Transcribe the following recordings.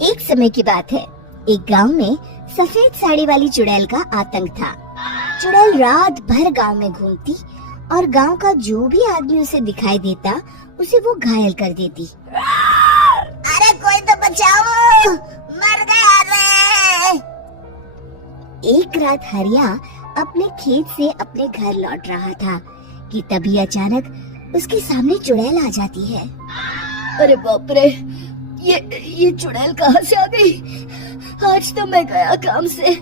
एक समय की बात है। एक गांव में सफेद साड़ी वाली चुड़ैल का आतंक था। चुड़ैल रात भर गांव में घूमती और गांव का जो भी आदमी उसे दिखाई देता उसे वो घायल कर देती। अरे कोई तो बचाओ, मर गया रे। एक रात हरिया अपने खेत से अपने घर लौट रहा था कि तभी अचानक उसके सामने चुड़ैल आ जाती है। अरे बाप रे, ये चुड़ैल कहाँ से आ गई? आज तो मैं गया काम से।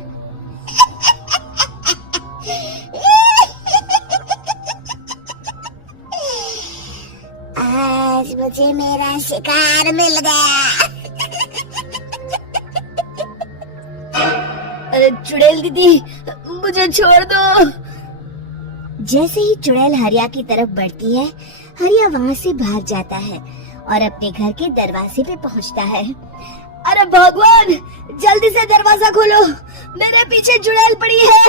आज मुझे मेरा शिकार मिल गया। अरे चुड़ैल दीदी, मुझे छोड़ दो। जैसे ही चुड़ैल हरिया की तरफ बढ़ती है, हरिया वहाँ से भाग जाता है और अपने घर के दरवाजे पे पहुँचता है। अरे भगवान, जल्दी से दरवाजा खोलो, मेरे पीछे चुड़ैल पड़ी है।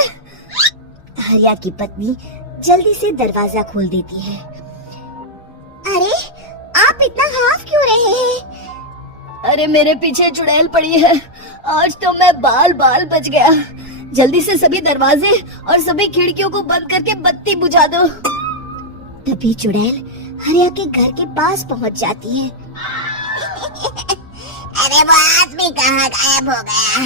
हरिया की पत्नी जल्दी से दरवाजा खोल देती है। अरे आप इतना हाफ क्यों रहे हैं? अरे मेरे पीछे चुड़ैल पड़ी है, आज तो मैं बाल बच गया। जल्दी से सभी दरवाजे और सभी खिड़कियों को बंद करके बत्ती बुझा दो। तभी चुड़ैल हरिया के घर के पास पहुंच जाती है। अरे वो आदमी कहाँ गायब हो गया?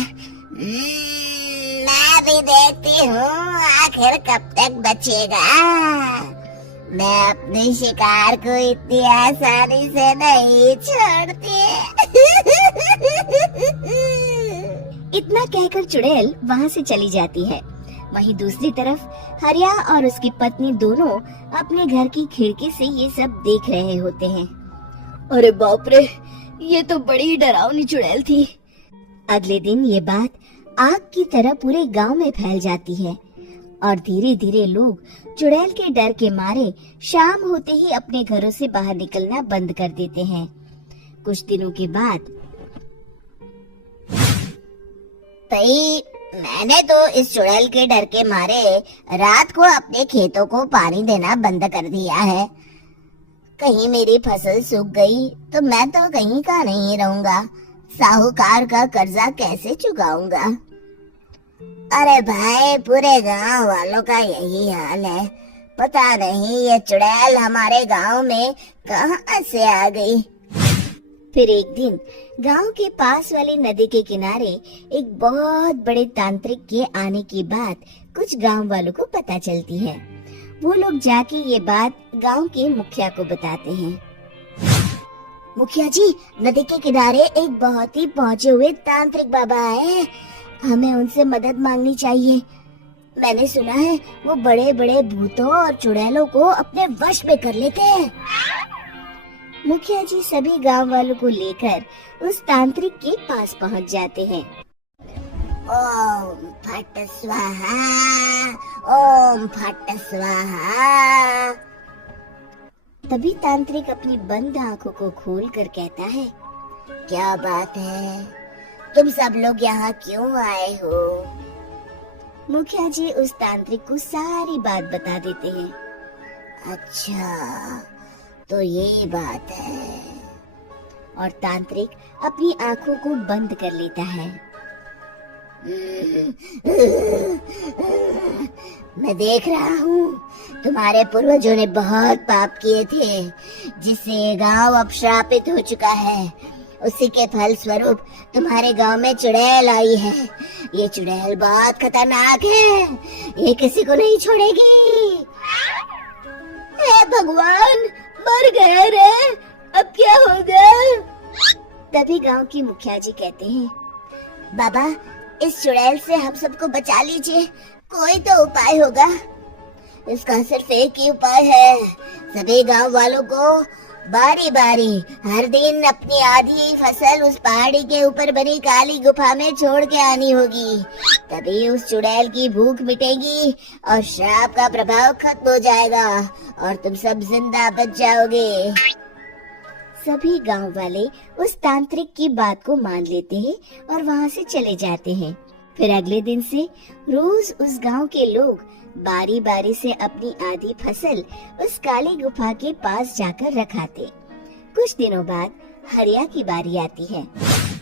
मैं भी देखती हूँ आखिर कब तक बचेगा। मैं अपने शिकार को इतनी आसानी से नहीं छोड़ती। इतना कहकर चुड़ैल वहाँ से चली जाती है। वहीं दूसरी तरफ हरिया और उसकी पत्नी दोनों अपने घर की खिड़की से ये सब देख रहे होते हैं। अरे बाप रे, ये तो बड़ी डरावनी चुड़ैल थी। अगले दिन ये बात आग की तरह पूरे गांव में फैल जाती है और धीरे धीरे लोग चुड़ैल के डर के मारे शाम होते ही अपने घरों से बाहर निकलना बंद कर देते हैं। कुछ दिनों के बाद भाई, मैंने तो इस चुड़ैल के डर के मारे रात को अपने खेतों को पानी देना बंद कर दिया है। कहीं मेरी फसल सूख गई तो मैं तो कहीं का नहीं रहूंगा। साहूकार का कर्जा कैसे चुकाऊंगा? अरे भाई, पूरे गांव वालों का यही हाल है। पता नहीं ये चुड़ैल हमारे गांव में कहां से आ गई। फिर एक दिन गांव के पास वाली नदी के किनारे एक बहुत बड़े तांत्रिक के आने की बात कुछ गांव वालों को पता चलती है। वो लोग जाके ये बात गांव के मुखिया को बताते हैं। मुखिया जी, नदी के किनारे एक बहुत ही पहुंचे हुए तांत्रिक बाबा आए हैं। हमें उनसे मदद मांगनी चाहिए। मैंने सुना है वो बड़े बड़े भूतों और चुड़ैलों को अपने वश में कर लेते हैं। मुखिया जी सभी गांव वालों को लेकर उस तांत्रिक के पास पहुंच जाते हैं। ओम फट स्वाहा, ओम फट स्वाहा। तभी तांत्रिक अपनी बंद आंखों को खोलकर कहता है, क्या बात है? तुम सब लोग यहाँ क्यों आए हो? मुखिया जी उस तांत्रिक को सारी बात बता देते हैं। अच्छा, तो ये बात है। और तांत्रिक अपनी आंखों को बंद कर लेता है। मैं देख रहा हूँ तुम्हारे पूर्वजों ने बहुत पाप किए थे, जिससे ये गांव अब श्रापित हो चुका है। उसी के फल स्वरूप तुम्हारे गांव में चुड़ैल आई है। ये चुड़ैल बहुत खतरनाक है, ये किसी को नहीं छोड़ेगी। हे भगवान, मर गए रे, अब क्या होगा? तभी गांव की मुखिया जी कहते हैं, बाबा, इस चुड़ैल से हम सबको बचा लीजिए। कोई तो उपाय होगा। इसका सिर्फ एक ही उपाय है। सभी गांव वालों को बारी बारी हर दिन अपनी आधी फसल उस पहाड़ी के ऊपर बनी काली गुफा में छोड़ के आनी होगी। तभी उस चुड़ैल की भूख मिटेगी और श्राप का प्रभाव खत्म हो जाएगा और तुम सब जिंदा बच जाओगे। सभी गांव वाले उस तांत्रिक की बात को मान लेते हैं और वहां से चले जाते हैं। फिर अगले दिन से रोज उस गांव के लोग बारी बारी से अपनी आधी फसल उस काली गुफा के पास जाकर रखाते। कुछ दिनों बाद हरिया की बारी आती है।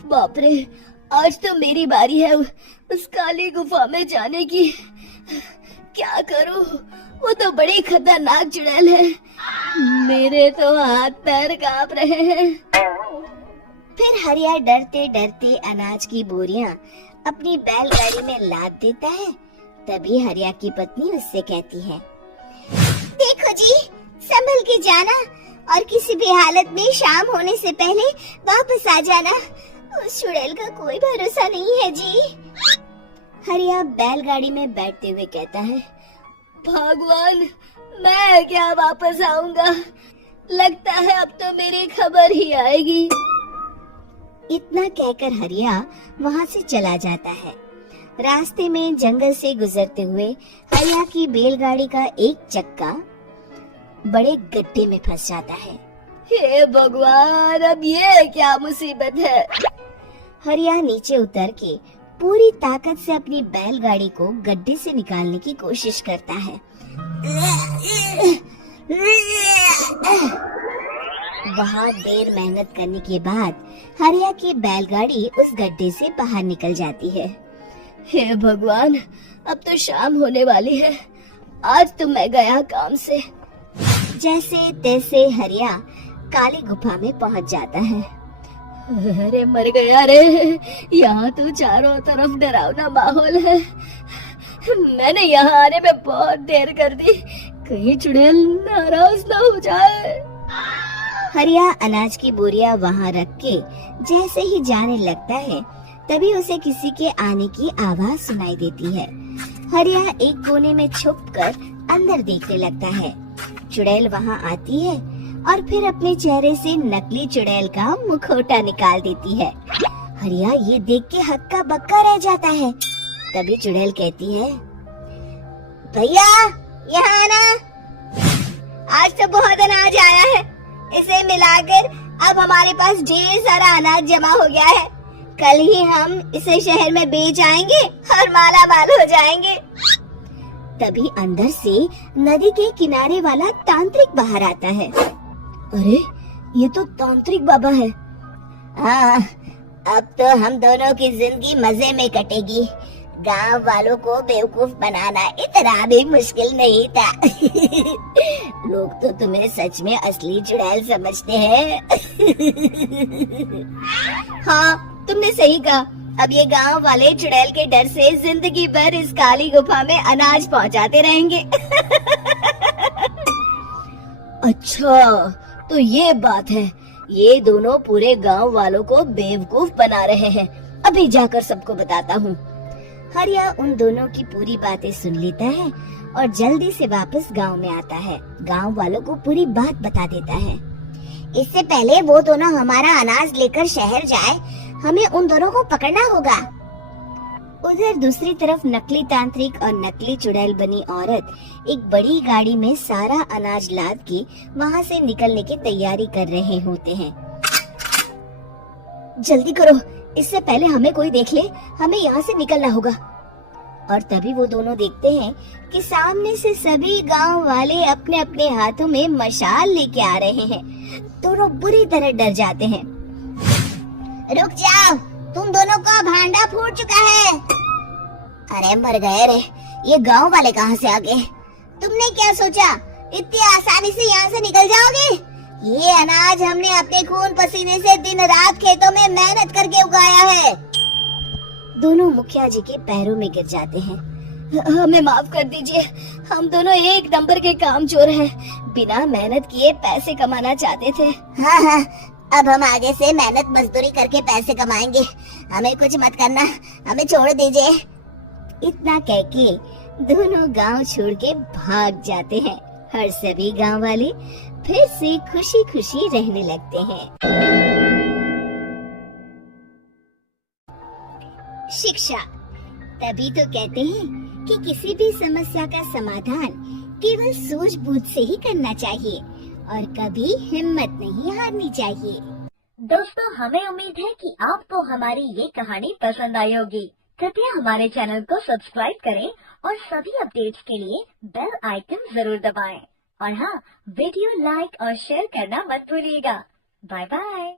बाप रे, आज तो मेरी बारी है उस काली गुफा में जाने की। क्या करूं? वो तो बड़ी खतरनाक चुड़ैल है। मेरे तो हाथ पैर कांप रहे हैं। फिर हरिया डरते डरते अनाज की बोरियां अपनी बैलगाड़ी में लाद देता है। तभी हरिया की पत्नी उससे कहती है, देखो जी, संभल के जाना और किसी भी हालत में शाम होने से पहले वापस आ जाना। उस चुड़ैल का कोई भरोसा नहीं है जी। हरिया बैलगाड़ी में बैठते हुए कहता है, भगवान, मैं क्या वापस आऊंगा? लगता है अब तो मेरी खबर ही आएगी। इतना कहकर हरिया वहाँ से चला जाता है। रास्ते में जंगल से गुजरते हुए हरिया की बैलगाड़ी का एक चक्का बड़े गड्ढे में फंस जाता है। हे भगवान, अब ये क्या मुसीबत है? हरिया नीचे उतर के पूरी ताकत से अपनी बैलगाड़ी को गड्ढे से निकालने की कोशिश करता है। बहुत देर मेहनत करने के बाद हरिया की बैलगाड़ी उस गड्ढे से बाहर निकल जाती है। हे भगवान, अब तो शाम होने वाली है। आज तो मैं गया काम से। जैसे तैसे हरिया काली गुफा में पहुंच जाता है। अरे मर गया रे, यहाँ तो चारों तरफ डरावना माहौल है। मैंने यहाँ आने में बहुत देर कर दी, कहीं चुड़ैल नाराज ना हो जाए। हरिया अनाज की बोरियां वहाँ रख के जैसे ही जाने लगता है, तभी उसे किसी के आने की आवाज सुनाई देती है। हरिया एक कोने में छुपकर अंदर देखने लगता है। चुड़ैल वहाँ आती है और फिर अपने चेहरे से नकली चुड़ैल का मुखौटा निकाल देती है। हरिया ये देख के हक्का बक्का रह जाता है। तभी चुड़ैल कहती है, भैया यहाँ आना, आज तो बहुत अनाज आया है। इसे मिलाकर अब हमारे पास ढेर सारा अनाज जमा हो गया है। कल ही हम इसे शहर में बेच आएंगे और माला माल हो जाएंगे। तभी अंदर से नदी के किनारे वाला तांत्रिक बाहर आता है। अरे, ये तो तांत्रिक बाबा है। हाँ, अब तो हम दोनों की जिंदगी मजे में कटेगी। गांव वालों को बेवकूफ बनाना इतना भी मुश्किल नहीं था। लोग तो तुम्हें सच में असली चुड़ैल समझते हैं। हाँ, तुमने सही कहा। अब ये गांव वाले चुड़ैल के डर से जिंदगी भर इस काली गुफा में अनाज पहुंचाते रहेंगे। अच्छा, तो ये बात है। ये दोनों पूरे गांव वालों को बेवकूफ बना रहे हैं। अभी जाकर सबको बताता हूँ। हरिया उन दोनों की पूरी बातें सुन लेता है और जल्दी से वापस गांव में आता है। गांव वालों को पूरी बात बता देता है। इससे पहले वो दोनों हमारा अनाज लेकर शहर जाए, हमें उन दोनों को पकड़ना होगा। उधर दूसरी तरफ नकली तांत्रिक और नकली चुड़ैल बनी औरत एक बड़ी गाड़ी में सारा अनाज लाद के वहाँ से निकलने की तैयारी कर रहे होते हैं। जल्दी करो, इससे पहले हमें कोई देख ले। हमें यहाँ से निकलना होगा। और तभी वो दोनों देखते हैं कि सामने से सभी गांव वाले अपने अपने हाथों में मशाल लेके आ रहे हैं। दोनों बुरी तरह डर जाते हैं। रुक जाओ, तुम दोनों का भांडा फूट चुका है। अरे मर गए रे, ये गांव वाले कहाँ से आ गए? तुमने क्या सोचा इतनी आसानी से यहाँ से निकल जाओगे? ये अनाज हमने अपने खून पसीने से दिन रात खेतों में मेहनत करके उगाया है। दोनों मुखिया जी के पैरों में गिर जाते हैं। हमें माफ कर दीजिए, हम दोनों एक नंबर के कामचोर हैं। बिना मेहनत किए पैसे कमाना चाहते थे। हाँ हाँ, अब हम आगे से मेहनत मजदूरी करके पैसे कमाएंगे। हमें कुछ मत करना, हमें छोड़ दीजिए। इतना कह के दोनों गांव छोड़ के भाग जाते हैं और सभी गांव वाले फिर से खुशी खुशी रहने लगते हैं। शिक्षा, तभी तो कहते हैं कि किसी भी समस्या का समाधान केवल सूझबूझ से ही करना चाहिए और कभी हिम्मत नहीं हारनी चाहिए। दोस्तों, हमें उम्मीद है कि आपको हमारी ये कहानी पसंद आई होगी। कृपया हमारे चैनल को सब्सक्राइब करें और सभी अपडेट्स के लिए बेल आइकन जरूर दबाएं। और हाँ, वीडियो लाइक और शेयर करना मत भूलिएगा। Bye bye.